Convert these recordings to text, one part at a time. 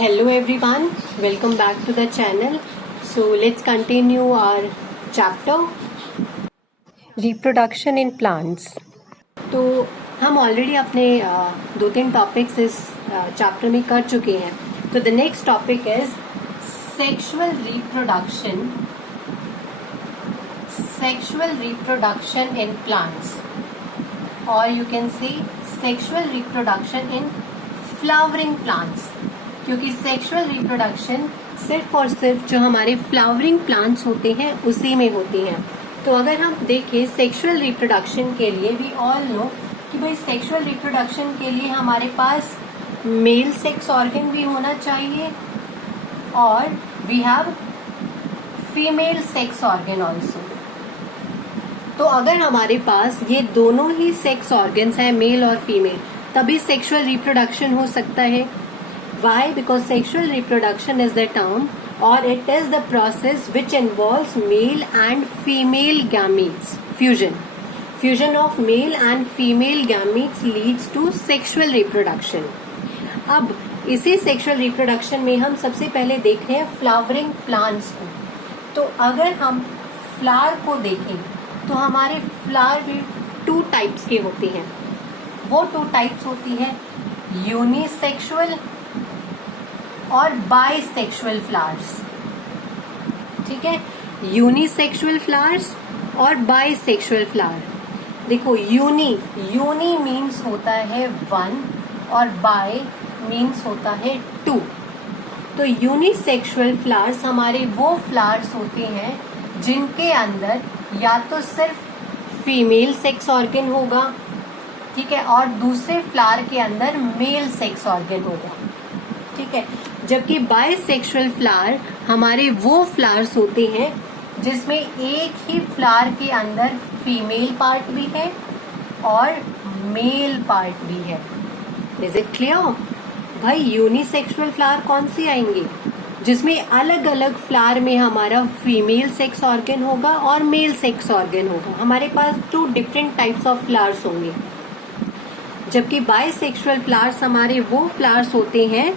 Hello everyone, welcome back to the channel. So let's continue our chapter Reproduction in Plants. तो हम already अपने दो तीन topics इस चैप्टर में कर चुके हैं. तो the next topic is sexual reproduction in plants, और you can say sexual reproduction in flowering plants, क्योंकि सेक्सुअल रिप्रोडक्शन सिर्फ और सिर्फ जो हमारे फ्लावरिंग प्लांट्स होते हैं उसी में होती हैं. तो अगर हम देखें सेक्सुअल रिप्रोडक्शन के लिए, वी ऑल नो कि भाई सेक्सुअल रिप्रोडक्शन के लिए हमारे पास मेल सेक्स ऑर्गन भी होना चाहिए और we have female sex organ also. तो अगर हमारे पास ये दोनों ही सेक्स ऑर्गन्स हैं, मेल और फीमेल, तभी सेक्सुअल रिप्रोडक्शन हो सकता है. Why? Because sexual reproduction is the term, or it is the process which involves male and female gametes fusion. Fusion of male and female gametes leads to sexual reproduction. अब इसी sexual reproduction में हम सबसे पहले देख रहे हैं flowering plants को. तो अगर हम flower को देखें तो हमारे flower भी 2 types के होते हैं. वो 2 types होती है यूनिसेक्सुअल और बाइसेक्सुअल फ्लावर्स. ठीक है, यूनिसेक्सुअल फ्लावर्स और बाइसेक्सुअल फ्लावर. देखो, यूनी मीन्स होता है 1 और बाय मीन्स होता है 2. तो यूनिसेक्सुअल फ्लावर्स हमारे वो फ्लावर्स होते हैं जिनके अंदर या तो सिर्फ फीमेल सेक्स ऑर्गन होगा, ठीक है, और दूसरे फ्लावर के अंदर मेल सेक्स ऑर्गन होगा. ठीक है, जबकि बाइसेक्सुअल फ्लावर हमारे वो फ्लावर्स होते हैं जिसमें एक ही फ्लावर के अंदर फीमेल पार्ट भी है और मेल पार्ट भी है. Is it clear? भाई यूनिसेक्सुअल फ्लावर कौन से आएंगे? जिसमें अलग अलग फ्लावर में हमारा फीमेल सेक्स ऑर्गन होगा और मेल सेक्स ऑर्गन होगा. हमारे पास 2 डिफरेंट टाइप्स ऑफ फ्लावर्स होंगे. जबकि बाइसेक्सुअल फ्लावर्स हमारे वो फ्लावर्स होते हैं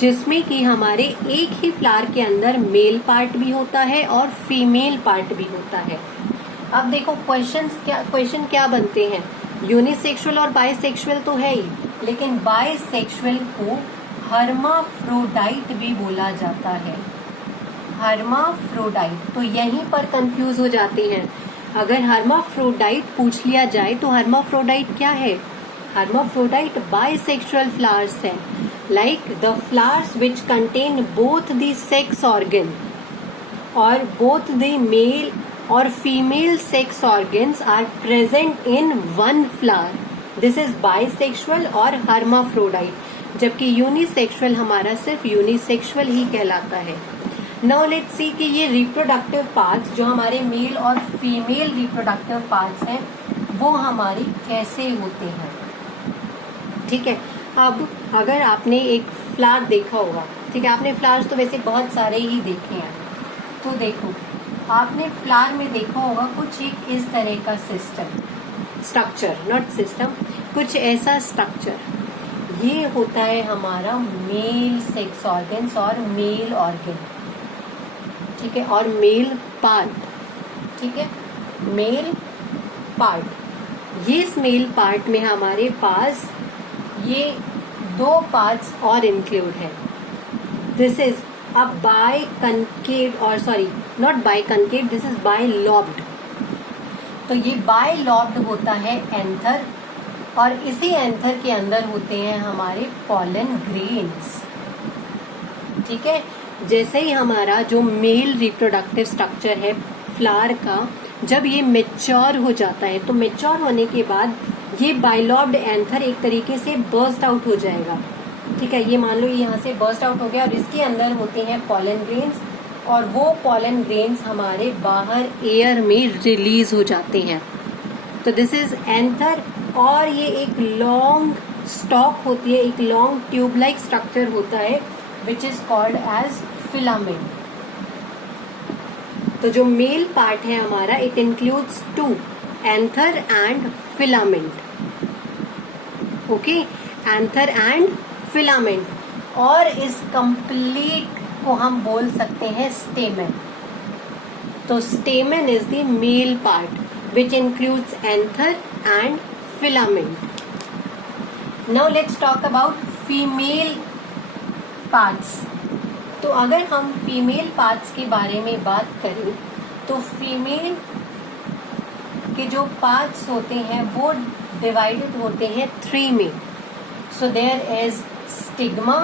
जिसमें कि हमारे एक ही फ्लावर के अंदर मेल पार्ट भी होता है और फीमेल पार्ट भी होता है. अब देखो क्वेश्चन क्या बनते हैं. यूनिसेक्सुअल और बाइसेक्सुअल तो है ही, लेकिन बाइसेक्सुअल को हर्माफ्रोडाइट भी बोला जाता है. हर्माफ्रोडाइट, तो यहीं पर कंफ्यूज हो जाते हैं. अगर हर्माफ्रोडाइट पूछ लिया जाए तो हर्माफ्रोडाइट क्या है? Hermaphrodite bisexual flowers है, like the flowers which contain both the sex organ or both the male or female sex organs are present in one flower. This is bisexual और hermaphrodite. जबकि unisexual हमारा सिर्फ unisexual ही कहलाता है. Now let's see कि ये reproductive parts जो हमारे मेल और फीमेल रिप्रोडक्टिव पार्ट्स हैं वो हमारी कैसे होते हैं. ठीक है, अब अगर आपने एक फ्लावर देखा होगा, ठीक है, आपने फ्लावर्स तो वैसे बहुत सारे ही देखे हैं. तो देखो, आपने फ्लावर में देखा होगा कुछ एक इस तरह का स्ट्रक्चर, नॉट सिस्टम, कुछ ऐसा स्ट्रक्चर. ये होता है हमारा मेल सेक्स ऑर्गन्स और मेल ऑर्गन. ठीक है, और मेल पार्ट. ठीक है, मेल पार्ट. ये इस मेल पार्ट में हमारे पास ये 2 पार्ट्स और इंक्लूड है. दिस इज अ बाइकनकेव, और sorry not biconcave, this is bilobed. तो ये बाइलॉब्ड होता है एंथर, और इसी एंथर के अंदर होते हैं हमारे पॉलन ग्रेन्स. ठीक है, जैसे ही हमारा जो मेल रिप्रोडक्टिव स्ट्रक्चर है फ्लावर का, जब ये मेच्योर हो जाता है तो मेच्योर होने के बाद ये बाइलॉब्ड एंथर एक तरीके से बर्स्ट आउट हो जाएगा. ठीक है, ये मान लो यहाँ से बर्स्ट आउट हो गया और इसके अंदर होते हैं पॉलन ग्रेन्स, और वो पॉलन ग्रेन्स हमारे बाहर एयर में रिलीज हो जाते हैं. तो दिस इज एंथर, और ये एक लॉन्ग स्टॉक होती है, एक लॉन्ग ट्यूब लाइक स्ट्रक्चर होता है which is called as filament. तो जो मेल पार्ट है हमारा, it includes 2, anther and filament. Okay, anther and filament. और इस कंप्लीट को हम बोल सकते हैं स्टेमन। तो स्टेमन is the mail part which includes anther and filament. Now let's talk about female parts. तो अगर हम फीमेल पार्ट्स के बारे में बात करें तो फीमेल के जो पार्ट्स होते हैं वो डिवाइडेड होते हैं 3 में। So there is stigma.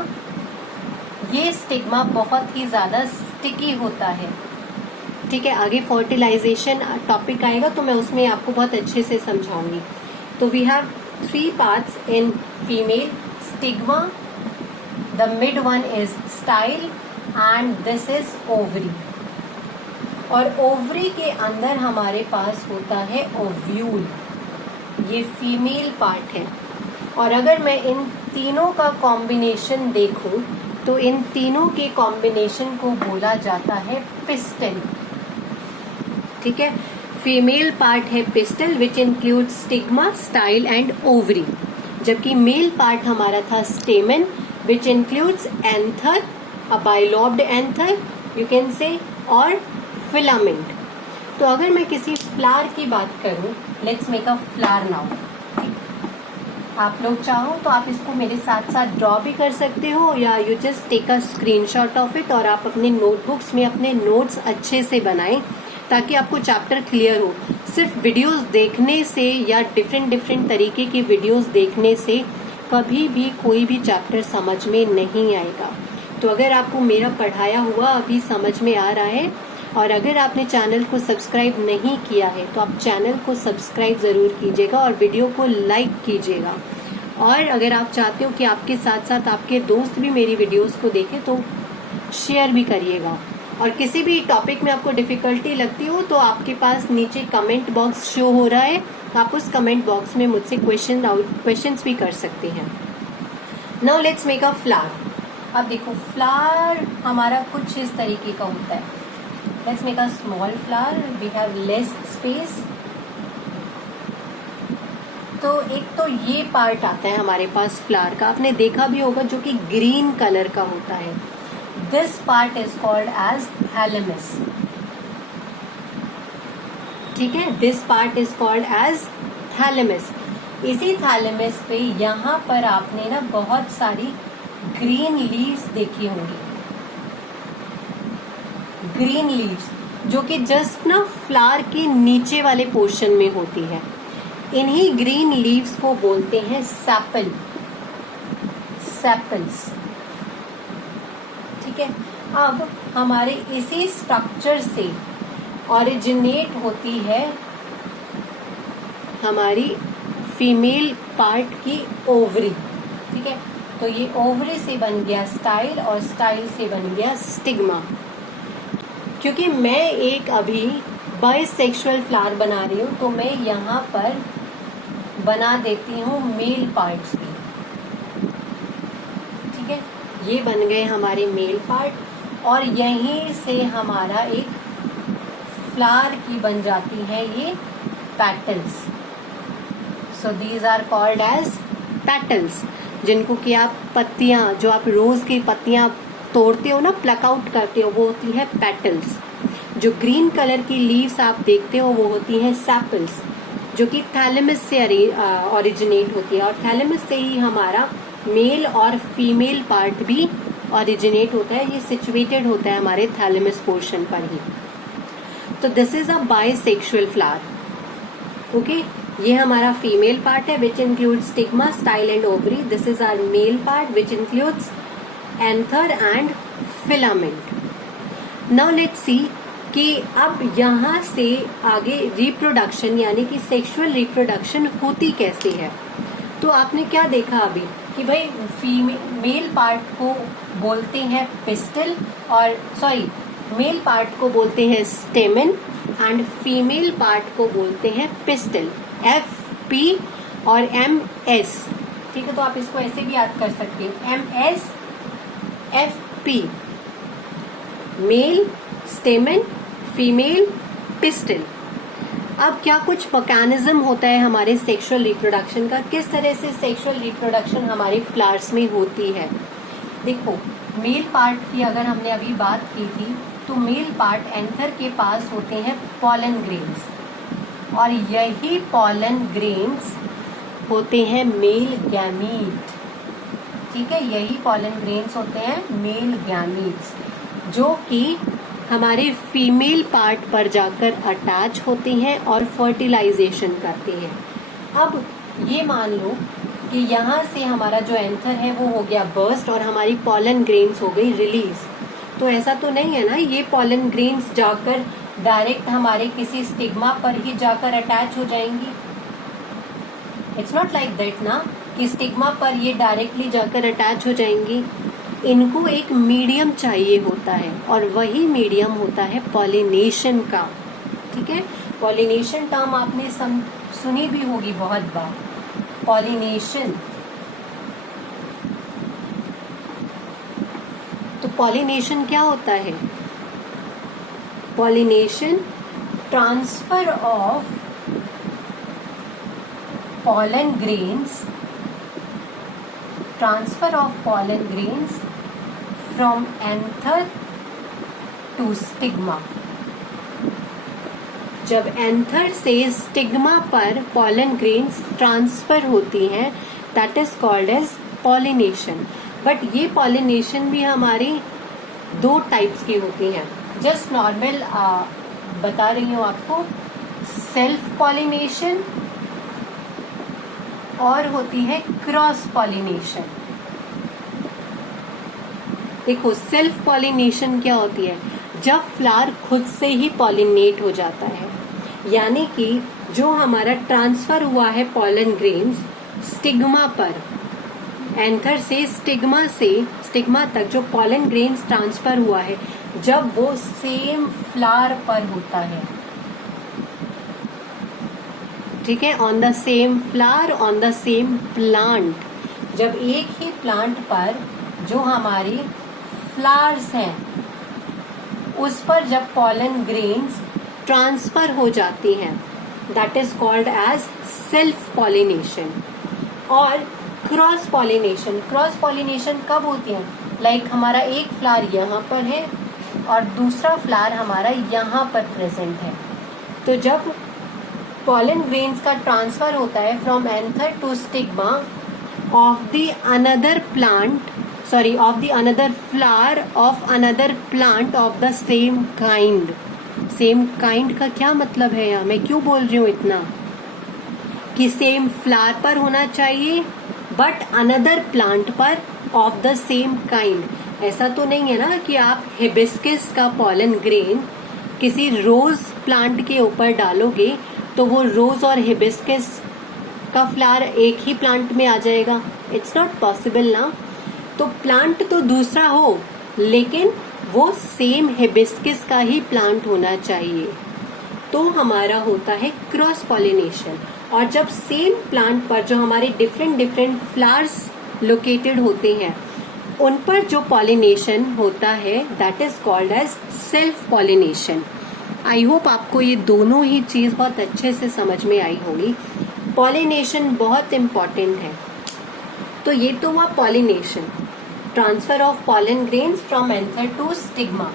ये स्टिग्मा बहुत ही ज्यादा स्टिकी होता है, ठीक है। आगे फर्टिलाइजेशन टॉपिक आएगा तो मैं उसमें आपको बहुत अच्छे से समझाऊंगी। तो we have 3 parts in female, stigma, the mid one is style and this is ovary. और ओवरी के अंदर हमारे पास होता है ओव्यूल, ये फीमेल पार्ट है। और अगर मैं इन तीनों का कॉम्बिनेशन देखूं तो इन तीनों के कॉम्बिनेशन को बोला जाता है पिस्टल, ठीक है। फीमेल पार्ट है pistil which include stigma, style and ovary, जबकि मेल पार्ट हमारा था stamen which includes anther, a bilobed anther you can say, और फिलामेंट। तो अगर मैं किसी फ्लावर की बात करूं, let's make a flower now. आप लोग चाहो तो आप इसको मेरे साथ साथ ड्रॉ भी कर सकते हो या you just take a screenshot of it और आप अपने नोटबुक्स में अपने नोट्स अच्छे से बनाएं ताकि आपको चैप्टर क्लियर हो। सिर्फ वीडियोस देखने से या डिफरेंट तरीके की वीडियोस देखने से कभी भी कोई भी चैप्टर समझ में नहीं आएगा। तो अगर आपको मेरा पढ़ाया हुआ अभी समझ में आ रहा है और अगर आपने चैनल को सब्सक्राइब नहीं किया है तो आप चैनल को सब्सक्राइब ज़रूर कीजिएगा और वीडियो को लाइक कीजिएगा। और अगर आप चाहते हो कि आपके साथ साथ आपके दोस्त भी मेरी वीडियोस को देखें तो शेयर भी करिएगा। और किसी भी टॉपिक में आपको डिफ़िकल्टी लगती हो तो आपके पास नीचे कमेंट बॉक्स शो हो रहा है, आप उस कमेंट बॉक्स में मुझसे क्वेश्चंस भी कर सकते हैं। Now let's make a flower. अब देखो फ्लावर हमारा कुछ इस तरीके का होता है। Let's make a small flower. We have less space. तो एक तो ये पार्ट आता है हमारे पास फ्लावर का, आपने देखा भी होगा, जो कि ग्रीन कलर का होता है। This part is called as thalamus, ठीक है। This part is called as thalamus. इसी थैलेमस पे यहाँ पर आपने ना बहुत सारी ग्रीन लीव्स देखी होंगी, ग्रीन लीव्स जो कि जस्ट ना फ्लावर के नीचे वाले पोर्शन में होती है। इन्हीं ग्रीन लीव्स को बोलते हैं सैपल, सैपल्स, ठीक है। अब हमारे इसी स्ट्रक्चर से ओरिजिनेट होती है हमारी फीमेल पार्ट की ओवरी, ठीक है। तो ये ओवरी से बन गया स्टाइल और स्टाइल से बन गया स्टिग्मा। क्योंकि मैं एक अभी बाइसेक्सुअल फ्लावर बना रही हूँ तो मैं यहाँ पर बना देती हूँ मेल पार्ट्स भी, ठीक है। ये बन गए हमारे मेल पार्ट और यहीं से हमारा एक फ्लावर की बन जाती है ये petals. So these are called as petals, जिनको कि आप पत्तियाँ, जो आप रोज की पत्तियाँ तोड़ते हो ना, प्लक आउट करते हो, वो होती है पेटल्स। जो ग्रीन कलर की लीव्स आप देखते हो वो होती हैं सैपल्स, जो कि थैलेमस से ओरिजिनेट होती है। और थैलेमस से ही हमारा मेल और फीमेल पार्ट भी ओरिजिनेट होता है, ये सिचुएटेड होता है हमारे थैलेमस पोर्शन पर ही। तो this is a bisexual flower, okay. ये हमारा फीमेल पार्ट है which includes stigma, style and ovary. This is our male part which includes anther and filament. Now let's see कि अब यहाँ से आगे रिप्रोडक्शन यानी कि सेक्सुअल रिप्रोडक्शन होती कैसे है। तो आपने क्या देखा अभी कि भाई मेल पार्ट को बोलते हैं पिस्टल, और सॉरी मेल पार्ट को बोलते हैं स्टेमन एंड फीमेल पार्ट को बोलते हैं पिस्टल, FP और MS, ठीक है। तो आप इसको ऐसे भी याद कर सकते हैं, MS FP, male, stamen, female, pistil. अब क्या कुछ मैकेनिज्म होता है हमारे सेक्सुअल रिप्रोडक्शन का, किस तरह से सेक्सुअल रिप्रोडक्शन हमारे फ्लावर्स में होती है। देखो मेल पार्ट की अगर हमने अभी बात की थी, तो मेल पार्ट एंथर के पास होते हैं पॉलन ग्रेन्स, और यही पॉलन ग्रेन्स होते हैं मेल गैमीट। ठीक है, यही पॉलन ग्रेन्स होते हैं मेल गैमीट्स, जो कि हमारे फीमेल पार्ट पर जाकर अटैच होते हैं और फर्टिलाइजेशन करते हैं। अब ये मान लो कि यहाँ से हमारा जो एंथर है वो हो गया बर्स्ट और हमारी पॉलन ग्रेन्स हो गई रिलीज। तो ऐसा तो नहीं है ना ये पॉलन ग्रेन्स जाकर डायरेक्ट हमारे किसी स्टिग्मा पर ही जाकर अटैच हो जाएंगी। इट्स नॉट लाइक दैट ना कि स्टिग्मा पर ये डायरेक्टली जाकर अटैच हो जाएंगी। इनको एक मीडियम चाहिए होता है, और वही मीडियम होता है पॉलिनेशन का। ठीक है, पॉलिनेशन टर्म आपने सुनी भी होगी बहुत बार, पॉलिनेशन। तो पॉलिनेशन क्या होता है? Pollination transfer of pollen grains from anther to stigma। जब एंथर से स्टिग्मा पर पॉलन ग्रेन्स ट्रांसफर होती हैं, that is called as pollination. But ये पॉलिनेशन भी हमारी 2 टाइप्स की होती हैं। जस्ट नॉर्मल बता रही हूँ आपको, सेल्फ पॉलिनेशन और होती है क्रॉस पॉलिनेशन। देखो सेल्फ पॉलिनेशन क्या होती है? जब फ्लावर खुद से ही पॉलिनेट हो जाता है, यानी कि जो हमारा ट्रांसफर हुआ है पॉलन ग्रेन्स स्टिग्मा पर, एंथर से स्टिग्मा तक जो पॉलन ग्रेन्स ट्रांसफर हुआ है, जब वो सेम फ्लावर पर होता है, ठीक है, on the same flower, on the same plant, जब एक ही प्लांट पर जो हमारी फ्लावर्स हैं उस पर जब पॉलन ग्रेन्स ट्रांसफर हो जाती हैं, that is called as self pollination. और क्रॉस पॉलिनेशन कब होती है? लाइक हमारा एक फ्लावर यहाँ पर है और दूसरा फ्लावर हमारा यहाँ पर प्रेजेंट है। तो जब पॉलन ग्रेन्स का ट्रांसफर होता है from anther to stigma of the another flower of another plant of the same kind. Same kind का क्या मतलब है? यहाँ मैं क्यों बोल रही हूँ इतना कि सेम फ्लावर पर होना चाहिए बट अनदर प्लांट पर ऑफ द सेम काइंड। ऐसा तो नहीं है ना कि आप हिबिस्कस का पॉलन ग्रेन किसी रोज प्लांट के ऊपर डालोगे तो वो रोज और हिबिस्कस का फ्लावर एक ही प्लांट में आ जाएगा। इट्स नॉट पॉसिबल ना। तो प्लांट तो दूसरा हो लेकिन वो सेम हिबिस्कस का ही प्लांट होना चाहिए, तो हमारा होता है क्रॉस पॉलिनेशन। और जब सेम प्लांट पर जो हमारे डिफरेंट फ्लावर्स लोकेटेड होते हैं उन पर जो पॉलिनेशन होता है that is called as self pollination. I hope आपको ये दोनों ही चीज बहुत अच्छे से समझ में आई होगी। पॉलिनेशन बहुत इम्पॉर्टेंट है। तो ये तो हुआ pollination, transfer of pollen grains from anther to stigma.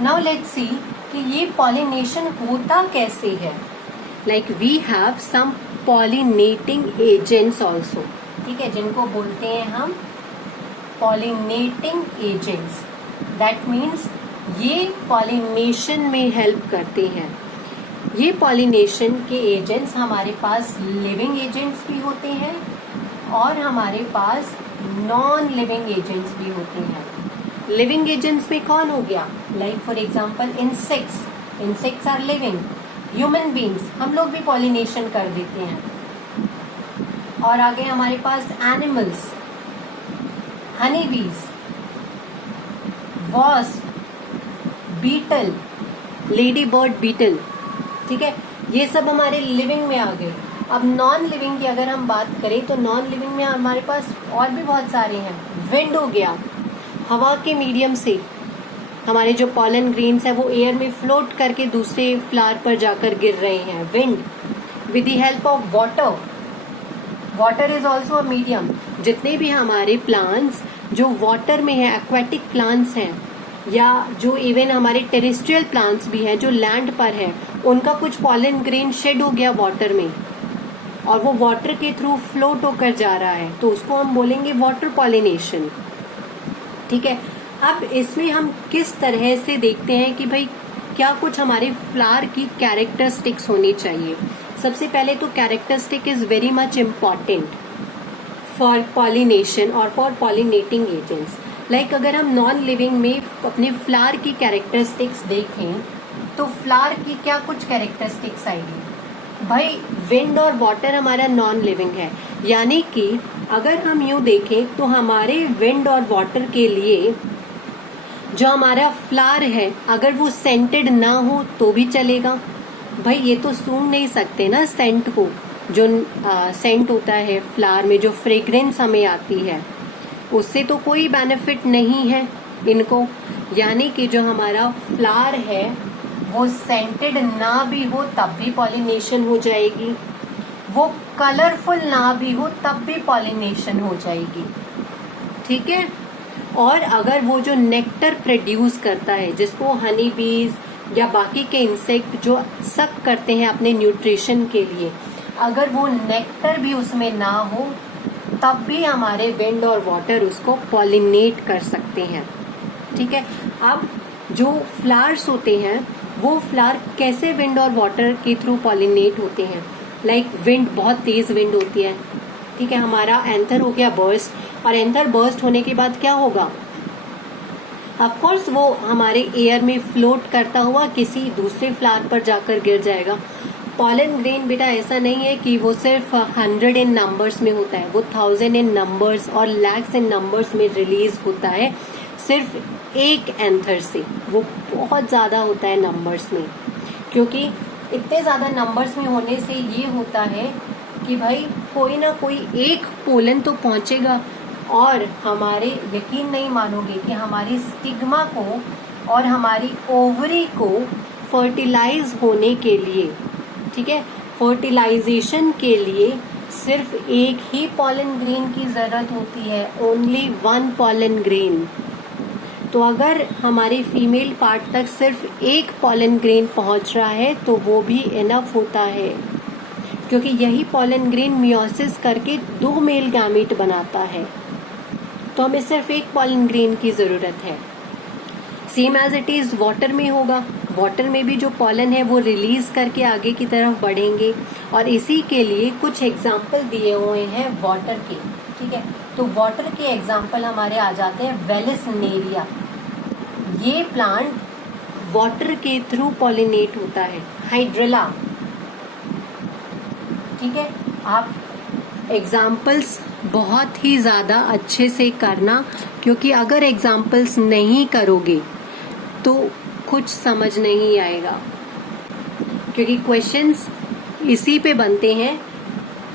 Now let's see कि ये पॉलिनेशन होता कैसे है। Like we have some pollinating agents also, ठीक है, जिनको बोलते हैं हम पॉलिनेटिंग एजेंट्स। दैट मीन्स ये पॉलिनेशन में हेल्प करते हैं। ये पॉलिनेशन के एजेंट्स हमारे पास लिविंग एजेंट्स भी होते हैं और हमारे पास नॉन लिविंग एजेंट्स भी होते हैं। लिविंग एजेंट्स में कौन हो गया? Like for example insects are living. Human beings, हम लोग भी पॉलिनेशन कर देते हैं। और आगे हमारे पास animals, honey bees, wasp, beetle, lady bird beetle, ठीक है, ये सब हमारे लिविंग में आ गए। अब नॉन लिविंग की अगर हम बात करें तो नॉन लिविंग में हमारे पास और भी बहुत सारे हैं। विंड हो गया, हवा के मीडियम से हमारे जो पॉलन ग्रेन्स है वो एयर में फ्लोट करके दूसरे फ्लावर पर जाकर गिर रहे हैं, wind. With the help of water is also a medium. जितने भी हमारे प्लांट्स जो वाटर में है, एक्वेटिक प्लांट्स हैं, या जो इवन हमारे टेरेस्ट्रियल प्लांट्स भी हैं जो लैंड पर है, उनका कुछ पॉलन ग्रेन शेड हो गया वाटर में और वो वाटर के थ्रू फ्लोट होकर जा रहा है, तो उसको हम बोलेंगे वाटर पॉलिनेशन। ठीक है, अब इसमें हम किस तरह से देखते हैं कि भाई क्या कुछ हमारे फ्लावर की कैरेक्टरिस्टिक्स होनी चाहिए। सबसे पहले तो characteristic is very much important for pollination और फॉर पॉलिनेटिंग एजेंट्स। लाइक अगर हम नॉन लिविंग में अपने फ्लावर की कैरेक्टरिस्टिक्स देखें तो फ्लावर की क्या कुछ कैरेक्टरिस्टिक्स आएगी। भाई विंड और वाटर हमारा नॉन लिविंग है, यानी कि अगर हम यूं देखें तो हमारे विंड और वाटर के लिए जो हमारा फ्लावर है अगर वो सेंटेड ना हो तो भी चलेगा। भाई ये तो सूंघ नहीं सकते ना सेंट को, जो सेंट होता है फ्लावर में, जो फ्रेग्रेंस हमें आती है उससे तो कोई बेनिफिट नहीं है इनको। यानी कि जो हमारा फ्लावर है वो सेंटेड ना भी हो तब भी पॉलिनेशन हो जाएगी, वो कलरफुल ना भी हो तब भी पॉलिनेशन हो जाएगी। ठीक है, और अगर वो जो नेक्टर प्रोड्यूस करता है, जिसको हनी बीज या बाकी के इंसेक्ट जो सक करते हैं अपने न्यूट्रिशन के लिए, अगर वो नेक्टर भी उसमें ना हो तब भी हमारे विंड और वाटर उसको पॉलिनेट कर सकते हैं। ठीक है, अब जो फ्लावर्स होते हैं वो फ्लावर कैसे विंड और वाटर के थ्रू पॉलिनेट होते हैं। लाइक विंड, बहुत तेज विंड होती है। ठीक है, हमारा एंथर हो गया बर्स्ट, और एंथर बर्स्ट होने के बाद क्या होगा, ऑफ कोर्स वो हमारे एयर में फ्लोट करता हुआ किसी दूसरे फ्लावर पर जाकर गिर जाएगा। पॉलन ग्रेन बेटा ऐसा नहीं है कि वो सिर्फ 100 इन नंबर्स में होता है, वो 1000 इन नंबर्स और लैक्स इन नंबर्स में रिलीज होता है सिर्फ एक एंथर से। वो बहुत ज्यादा होता है नंबर्स में, क्योंकि इतने ज्यादा नंबर्स में होने से ये होता है कि भाई कोई ना कोई एक पोलन तो पहुंचेगा, और हमारे, यकीन नहीं मानोगे कि हमारी स्टिग्मा को और हमारी ओवरी को फर्टिलाइज होने के लिए, ठीक है, फर्टिलाइजेशन के लिए सिर्फ एक ही पॉलन ग्रेन की जरूरत होती है, ओनली 1 पॉलन ग्रेन। तो अगर हमारे फीमेल पार्ट तक सिर्फ एक पॉलन ग्रेन पहुंच रहा है तो वो भी इनफ होता है, क्योंकि यही पॉलन ग्रेन मियोसिस करके 2 मेल गैमीट बनाता है। तो हमें सिर्फ एक पॉलन ग्रेन की जरूरत है। Same as it is water में होगा, वाटर में भी जो पॉलन है वो रिलीज करके आगे की तरफ बढ़ेंगे, और इसी के लिए कुछ एग्जाम्पल दिए हुए हैं वाटर के। ठीक है, तो वाटर के एग्जाम्पल हमारे आ जाते हैं वेलिसनेरिया। ये प्लांट वाटर के थ्रू पॉलिनेट होता है। हाइड्रिला, ठीक है, आप एग्जाम्पल्स बहुत ही ज़्यादा अच्छे से करना, क्योंकि अगर एग्जाम्पल्स नहीं करोगे तो कुछ समझ नहीं आएगा, क्योंकि क्वेश्चंस इसी पे बनते हैं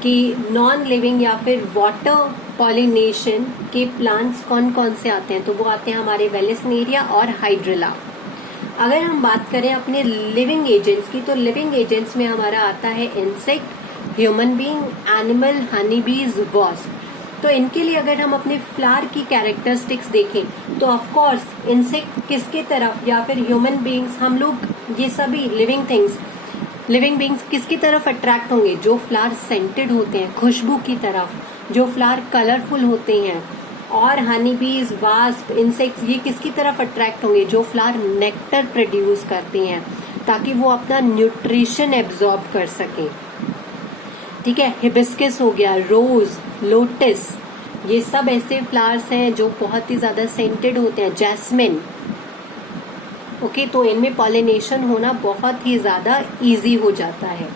कि नॉन लिविंग या फिर वाटर पॉलिनेशन के प्लांट्स कौन कौन से आते हैं। तो वो आते हैं हमारे वेलिसनेरिया और हाइड्रिला। अगर हम बात करें अपने लिविंग एजेंट्स की, तो लिविंग एजेंट्स में हमारा आता है insect, human being, animal, Honey bees, wasp. तो इनके लिए अगर हम अपने फ्लावर की कैरेक्टरिस्टिक्स देखें तो ऑफ कोर्स इंसेक्ट किसके तरफ, या फिर ह्यूमन बीइंग्स, हम लोग ये सभी लिविंग बीइंग्स किसकी तरफ अट्रैक्ट होंगे, जो फ्लावर सेंटेड होते हैं, खुशबू की तरफ, जो फ्लावर कलरफुल होते हैं। और हनी बीज, वास्प, इंसेक्ट्स, ये किसकी तरफ अट्रैक्ट होंगे, जो फ्लावर नेक्टर प्रोड्यूस करते हैं ताकि वो अपना न्यूट्रिशन एब्जॉर्ब कर सकें। ठीक है, हिबिस्कस हो गया, रोज, लोटस, ये सब ऐसे फ्लावर्स हैं जो बहुत ही ज्यादा सेंटेड होते हैं। जैस्मिन, ओके, तो इनमें पॉलिनेशन होना बहुत ही ज्यादा इजी हो जाता है।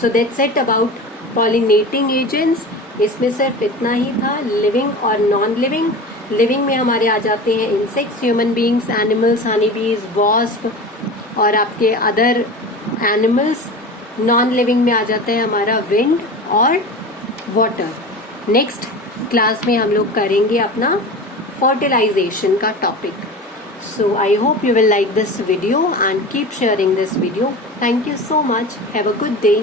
So that's it about pollinating agents. इसमें सिर्फ इतना ही था, लिविंग और नॉन लिविंग। लिविंग में हमारे आ जाते हैं insects, human beings, animals, honey bees, wasp और आपके अदर एनिमल्स। नॉन लिविंग में आ जाता है हमारा विंड और वाटर। नेक्स्ट क्लास में हम लोग करेंगे अपना फर्टिलाइजेशन का topic. So I hope you will like this video and keep sharing this video. Thank you so much. Have a good day.